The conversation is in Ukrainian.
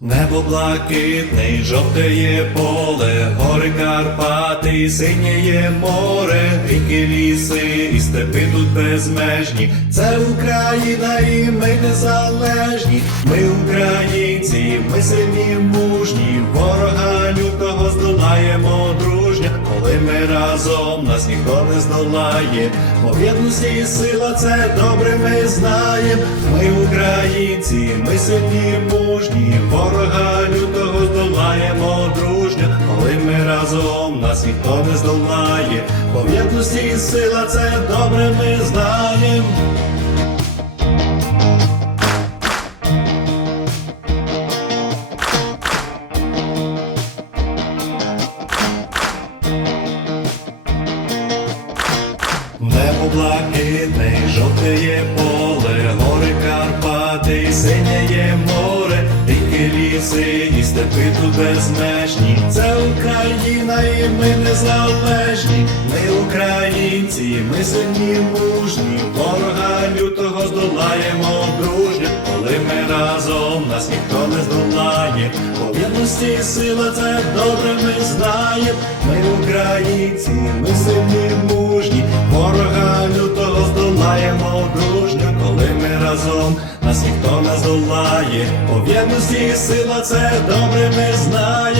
Небо блакитний, жовтеє поле, гори Карпати, синєє море, ріки, ліси і степи тут безмежні. Це Україна і ми незалежні. Ми українці, ми сильні, мужні, ворога лютого здолаємо дружня. Коли ми разом нас ніхто не здолає, бо єдності сила це добре ми знаємо. Ми українці, ми сильні, мужні, ворога лютого здолаємо дружня. Коли ми разом нас ніхто не здолає, бо єдності сила це добре ми знаємо. Небо блакитне, жовтеє поле, гори Карпати, синєє море, ріки ліси і степи тут безмежні. Це Україна і ми незалежні. Ми українці, ми сильні, мужні, ворога лютого здолаємо дружньо, коли ми разом нас ніхто не здолає. поб'єдності сила це добре ми знаємо. Ми українці, ми лютого здолаємо дружньо, коли ми разом нас ніхто не здолає. По єдності сила це добре ми знаємо.